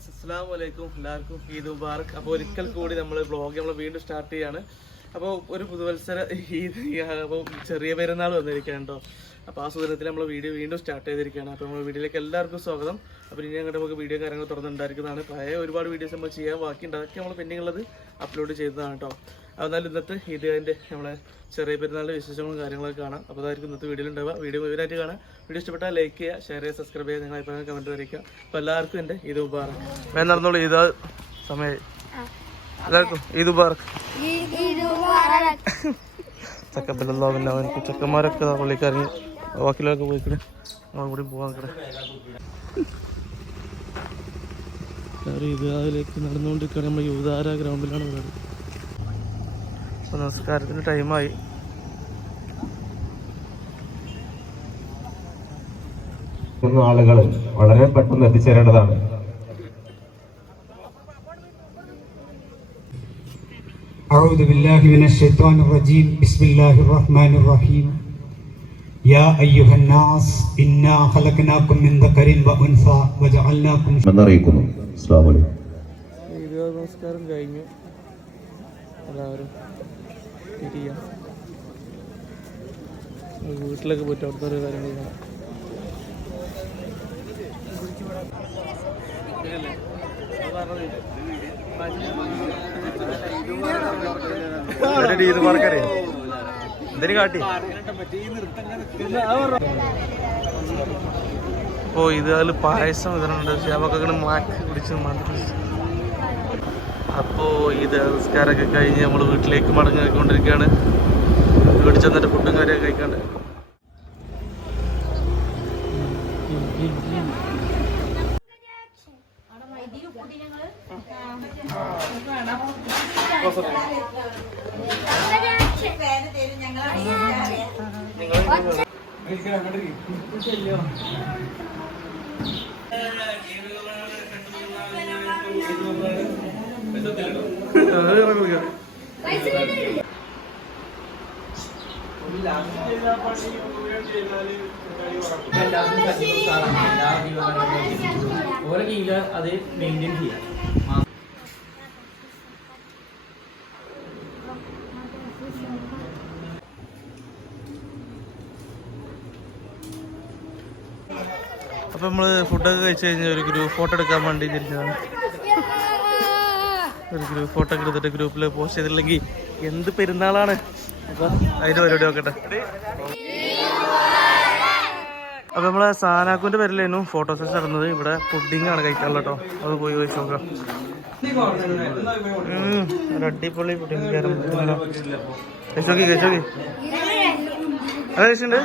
Friends, അസ്സലാമു അലൈക്കും. എല്ലാവർക്കും ഈദ് മുബാറക്. അപ്പോൾ ഒരിക്കൽ കൂടി നമ്മൾ വീണ്ടും സ്റ്റാർട്ട് ചെയ്യാണ്. അപ്പോൾ ഒരു പുതുവത്സര ഈദ്, അപ്പോൾ ചെറിയ പെരുന്നാൾ വന്നിരിക്കുകയാണ് കേട്ടോ. അപ്പോൾ ആ സുദിനത്തിൽ നമ്മൾ വീണ്ടും സ്റ്റാർട്ട് ചെയ്തിരിക്കുകയാണ്. അപ്പോൾ നമ്മൾ വീഡിയോയിലേക്ക് എല്ലാവർക്കും സ്വാഗതം. അപ്പോൾ ഇനി അങ്ങോട്ട് നമുക്ക് വീഡിയോ കാര്യങ്ങൾ തുറന്നുണ്ടായിരിക്കുന്നതാണ്. പഴയ ഒരുപാട് വീഡിയോസ് നമ്മൾ ചെയ്യാൻ ബാക്കിയുണ്ട്, അതൊക്കെ നമ്മൾ പെൻഡിങ് ഉള്ളത് അപ്ലോഡ് ചെയ്തതാണ് കേട്ടോ. എന്നാൽ ഇന്നത്തെ ഈദ്ഗാഹിൻ്റെ നമ്മളെ ചെറിയ പെരുന്നാളിൻ്റെ വിശേഷങ്ങളും കാര്യങ്ങളൊക്കെ കാണാം. അപ്പോൾ അതായിരിക്കും ഇന്നത്തെ വീഡിയോയിൽ ഉണ്ടാവുക. വീഡിയോ മുഴുവനായിട്ട് കാണാം. വീഡിയോ ഇഷ്ടപ്പെട്ടാൽ ലൈക്ക് ചെയ്യുക, ഷെയർ ചെയ്യുക, സബ്സ്ക്രൈബ് ചെയ്യുക, നിങ്ങൾ ഇപ്പോൾ കമൻറ്റ് അറിയിക്കുക. അപ്പോൾ എല്ലാവർക്കും എൻ്റെ ഈദ് മുബാറക്. വേഗം നടന്നോളൂ, ഈദ് സമയമായി. എല്ലാവർക്കും ഈദ് മുബാറക്. ചക്കപ്പല്ലാവില്ല അവനക്ക് ചെക്കന്മാരൊക്കെ പള്ളിക്കറിഞ്ഞ് വാക്കിലൊക്കെ പോയിക്കണേ. നമ്മൾ കൂടി പോകാൻ കട ഈദ്ഗാഹിലേക്ക് നടന്നുകൊണ്ടിരിക്കുകയാണ്. നമ്മൾ യൂദാര ഗ്രൗണ്ടിലാണ് ഉള്ളത്. അപ്പോൾ നമസ്കാരത്തിന് ടൈമായി. ആളുകൾ വളരെ പെട്ടെന്ന് എത്തിച്ചേരേണ്ടതാണ്. أعوذ بالله من الشيطان الرجيم بسم الله الرحمن الرحيم يا أيها الناس إنا خلقناكم من ذكر وأنثى وجعلناكم എന്നറിയിക്കുന്നു. അസ്സലാമു അലൈക്കും. നമസ്കാരം കഴിഞ്ഞു. എല്ലാവരും വീട്ടിലൊക്കെ പോയിട്ട് അവിടുത്തെ ഓരോ കാര്യങ്ങൾ കാണാം. അപ്പോൾ ഇതിൽ പായസം വിതരണുണ്ട്. ശാപൊക്കെ മാറ്റി കുടിച്ച് മന്ത്രി. അപ്പോൾ ഇത് നമസ്കാരമൊക്കെ കഴിഞ്ഞ് നമ്മൾ വീട്ടിലേക്ക് മടങ്ങിക്കൊണ്ടിരിക്കുകയാണ്. വീട്ടിൽ ചെന്നിട്ട് ഫുഡും കാര്യമൊക്കെ കഴിക്കാണ്ട്. അത് മെയിൻറ്റെയിൻ ചെയ്യാം. അപ്പം നമ്മൾ ഫുഡൊക്കെ കഴിച്ച് കഴിഞ്ഞാൽ ഒരു ഗ്രൂപ്പ് ഫോട്ടോ എടുക്കാൻ വേണ്ടി ഇരിക്കുന്നതാണ്. ഒരു ഗ്രൂപ്പ് ഫോട്ടോ ഒക്കെ എടുത്തിട്ട് ഗ്രൂപ്പിൽ പോസ്റ്റ് ചെയ്തില്ലെങ്കിൽ എന്ത് പെരുന്നാളാണ്. അപ്പോൾ അതിൻ്റെ പരിപാടി നോക്കട്ടെ. അപ്പോൾ നമ്മളെ സാനാക്കുവിൻ്റെ പേരിലായിരുന്നു ഫോട്ടോ സെഷൻ നടന്നത്. ഇവിടെ പുഡിംഗ് ആണ് കഴിക്കാനുള്ളത് കേട്ടോ. അത് പോയി കഴിച്ച് നോക്കാം. ഒരു അടിപൊളി പുഡിംഗ് കഴിച്ചോക്കി കഴിച്ചോക്കി. അത് കഴിച്ചിട്ടുണ്ട്.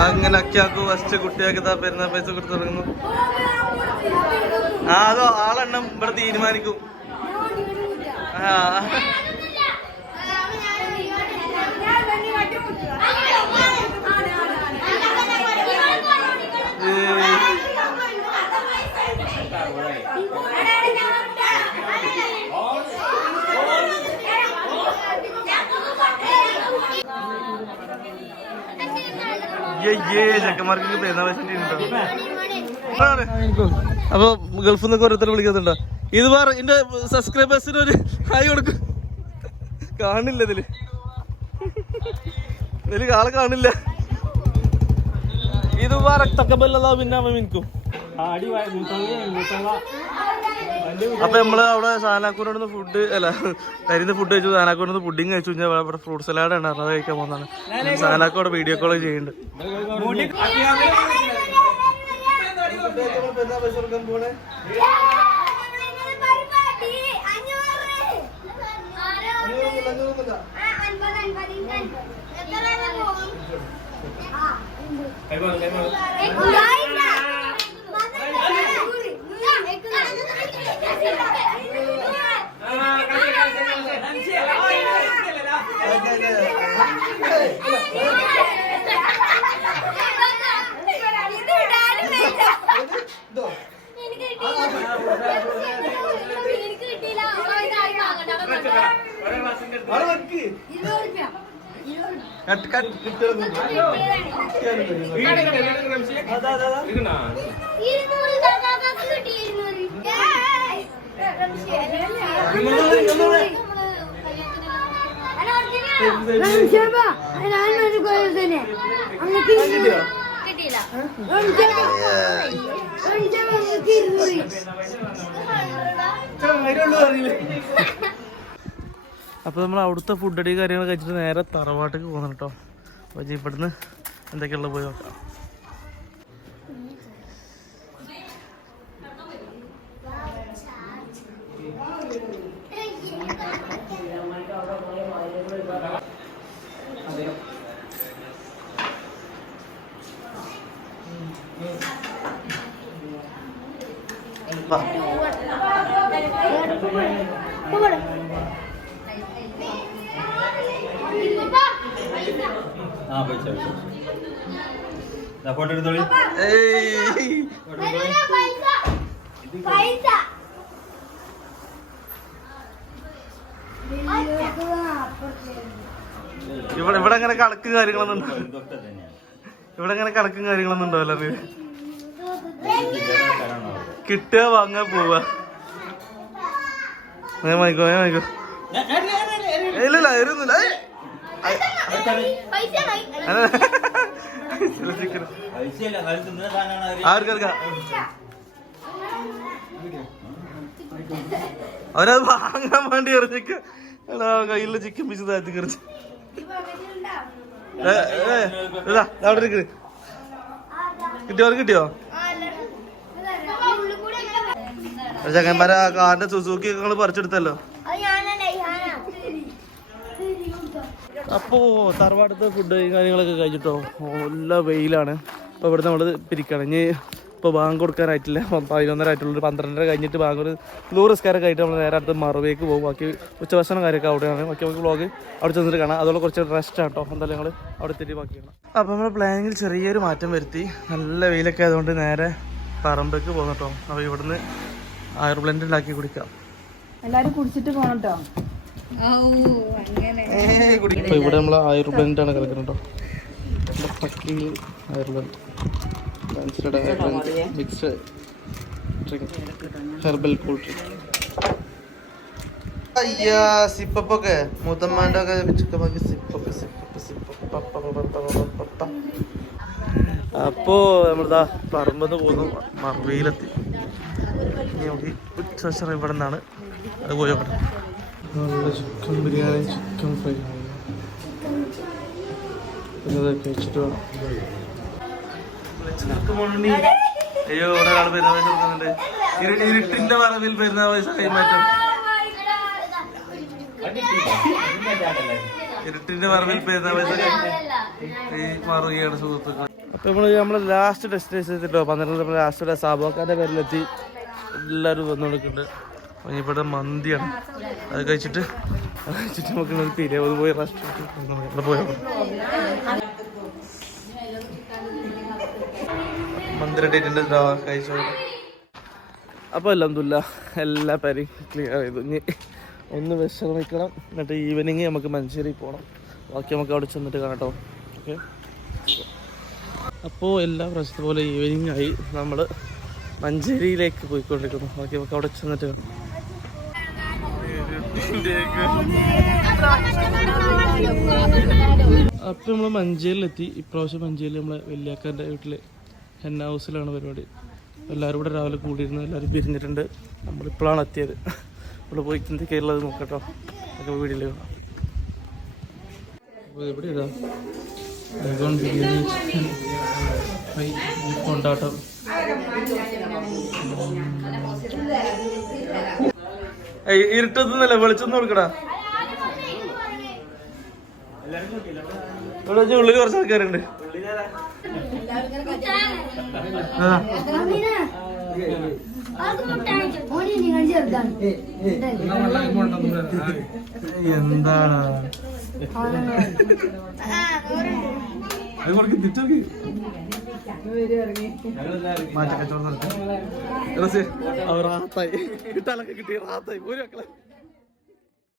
അങ്ങനെ അക്കിയാക്കു ഫസ്റ്റ് കുട്ടിയാക്കി പെരുന്നാ പൈസ കൊടുത്തു തുടങ്ങുന്നു. അതോ ആളെണ്ണം ഇവിടെ തീരുമാനിക്കും. ചെക്കന്മാർക്ക് പെരുന്നാൾ അപ്പൊ ഗൾഫിൽ നിന്നൊക്കെ ഓരോരുത്തർ വിളിക്കുന്നുണ്ടോ? ഇത് വേറെ എന്റെ സബ്സ്ക്രൈബേഴ്സിന് ഒരു ഹായ് കൊടുക്കും. കാണില്ല ഇതില് ആളെ കാണില്ല. ഇത് വേറെ തക്കബല്ലാ പിന്നെ മിനിക്കും. അപ്പൊ നമ്മള് അവിടെ സാനാക്കൂരോട് ഫുഡ് അരിന്ന് ഫുഡ് കഴിച്ചു. സാനാക്കൂരിന്ന് പുഡിങ് കഴിച്ചു. ഇവിടെ ഫ്രൂട്ട് സലാഡ് ഉണ്ട്, അത് കഴിക്കാൻ പോകുന്നതാണ്. സാനാക്കോടെ വീഡിയോ കോൾ ചെയ്യുന്നുണ്ട്. അപ്പോൾ നമ്മൾ അവിടുത്തെ ഫുഡ് അടി കാര്യങ്ങൾ കഴിച്ചിട്ട് നേരെ തറവാട്ടിക്ക് പോകുന്നു കേട്ടോ. അപ്പോൾ ഇവിടുന്ന് എന്തൊക്കെയുള്ള പോയി നോക്കാം. ഫോട്ടോ എടുത്തോളി. ഇവിടെ അങ്ങനെ കണക്കും കാര്യങ്ങളൊന്നും ഇവിടെ അങ്ങനെ കണക്കും കാര്യങ്ങളൊന്നും ഉണ്ടാവില്ല. കിട്ടുക വാങ്ങാൻ പോവാ. വാങ്ങിക്കോ വാങ്ങിക്കോ. ഇല്ലല്ല ഇരുന്നില്ല. ആർക്കറിയാം അവരത് വാങ്ങാൻ വേണ്ടി എറിഞ്ഞിക്ക കയ്യില് ചിക്കൻ പീസ് താഴ്ത്തി കറിച്ച് അവിടെ ഇരിക്കണ്. കിട്ടിയോ ചങ്ങന്മാരെ ആ കാറിന്റെ സുസൂക്കി ഞങ്ങള് പറിച്ചെടുത്തല്ലോ. അപ്പോൾ തറവാടത്തെ ഫുഡ് കാര്യങ്ങളൊക്കെ കഴിച്ചിട്ടോ നല്ല വെയിലാണ്. അപ്പോൾ ഇവിടെ നമ്മൾ പിരിക്കണം. ഇനി ഇപ്പോൾ ബാങ്ക് കൊടുക്കാനായിട്ടില്ല, 11:30 ആയിട്ടുള്ളൂ. 12:30 കഴിഞ്ഞിട്ട് ബാങ്ക് ഒരു 100 നിസ്കാരമൊക്കെ ആയിട്ട് നമ്മൾ നേരെ അടുത്ത് മറുവേക്ക് പോകും. ബാക്കി ഉച്ചഭക്ഷണം കാര്യമൊക്കെ അവിടെയാണ്. ബാക്കി നമുക്ക് വ്ളോഗ് അവിടെ ചെന്നിട്ട് കാണാം. അതുപോലെ കുറച്ച് റെസ്റ്റ് ആട്ടോ. എന്തായാലും ഞങ്ങൾ അവിടെ തിരി ബാക്കി കാണാം. അപ്പോൾ നമ്മൾ പ്ലാനിങ്ങിൽ ചെറിയൊരു മാറ്റം വരുത്തി. നല്ല വെയിലൊക്കെ ആയതുകൊണ്ട് നേരെ പറമ്പേക്ക് പോകുന്നു കേട്ടോ. അപ്പോൾ ഇവിടുന്ന് ആയുർബ്ലെൻഡ് ഉണ്ടാക്കി കുടിക്കാം. എല്ലാരും കുടിച്ചിട്ട് പോണം കേട്ടോ. ഇവിടെ നമ്മൾ ആയുർബ്ലെൻഡ് ആണ് കളിക്കുന്നത് കേട്ടോ. Ayurblend mixed drink, herbal cool drink. അയ്യാ സിപ്പൊക്കെ മൂത്തമ്മാൻ്റെ ഒക്കെ ചുക്കമാക്കി സിപ്പൊക്കെ. അപ്പോൾ നമ്മളിതാ പറമ്പെന്ന് പോകുന്നു, മറുവയിലെത്തി. നമുക്ക് ഉച്ചഭക്ഷണം ഇവിടെ നിന്നാണ്. അത് പോയി നോക്കട്ടെ. നല്ല ചിക്കൻ ബിരിയാണി, ചിക്കൻ ഫ്രൈ കഴിച്ചിട്ട് വേണം. അയ്യോ ഇവിടെ ഒരാൾ പെരുന്ന പൈസ കൊടുക്കുന്നുണ്ട്. ഇരുട്ടിന്റെ പറമ്പിൽ പെരുന്ന പൈസ കൈമാറ്റം. ഇരുട്ടിന്റെ പറമ്പിൽ പെരുന്ന പൈസ ഈ മാറുകയാണ് സുഹൃത്തുക്കൾ. അപ്പൊ നമ്മള് ലാസ്റ്റ് ഡെസ്റ്റിനേഷൻ എത്തിട്ടോ. 12 ലാസ്റ്റ് സാബോക്കാന്റെ പേരിലെത്തി. എല്ലാവരും വന്നുകൊടുക്കുന്നുണ്ട്. ഇവിടെ മന്തിയാണ്. അത് കഴിച്ചിട്ട് നമുക്ക് തിരുവത് പോയി റെസ്റ്റോറൻറ്റ് പോയോ. മന്തി റെഡി ആയിട്ടുണ്ട് കഴിച്ചോ. അപ്പോൾ അൽഹംദുലില്ലാ എല്ലാ പേരും ക്ലിയർ ചെയ്തു. ഇനി ഒന്ന് വിശ്രമിക്കണം. എന്നിട്ട് ഈവനിങ് നമുക്ക് മഞ്ചേരി പോകണം. ബാക്കി നമുക്ക് അവിടെ ചെന്നിട്ട് കാണാം കേട്ടോ. ഓക്കെ. അപ്പോൾ എല്ലാ പ്രാവശ്യത്തെ പോലെ ഈവനിങ് ആയി. നമ്മൾ മഞ്ചേരിയിലേക്ക് പോയിക്കൊണ്ടിരിക്കുന്നു. ബാക്കി നമുക്ക് അവിടെ ചെന്നിട്ട് കാണാം. അപ്പോൾ നമ്മൾ മഞ്ചേരിയിലെത്തി. ഇപ്രാവശ്യം മഞ്ചേരിയിൽ നമ്മളെ വലിയാക്കാൻ്റെ വീട്ടിൽ ഹെന്ന ഹൗസിലാണ് പരിപാടി. എല്ലാവരും കൂടെ രാവിലെ കൂടിയിരുന്നു. എല്ലാവരും പിരിഞ്ഞിട്ടുണ്ട്. നമ്മളിപ്പോഴാണ് എത്തിയത്. ഇവിടെ പോയി എന്തൊക്കെയുള്ളത് നോക്കട്ടോ. ഒക്കെ വീട്ടിൽ കാണാം. അപ്പോൾ എവിടെ ഇതാ ബിരിയാണി, ചിക്കൻ ഫ്രൈ, കൊണ്ടാട്ടം. ഇരുട്ടൊന്നുമല്ല, വെളിച്ചൊന്നും കൊടുക്കടാ. ഇവിടെ ഉള്ളിൽ കുറച്ച് ആൾക്കാരുണ്ട്. എന്താണ് അത് കൊടുക്ക് തിരിച്ചോക്കി മാറ്റക്കച്ചവടം നടത്തി റാത്തായി കിട്ടാനൊക്കെ കിട്ടി റാത്തായി ഒരു മക്കളെ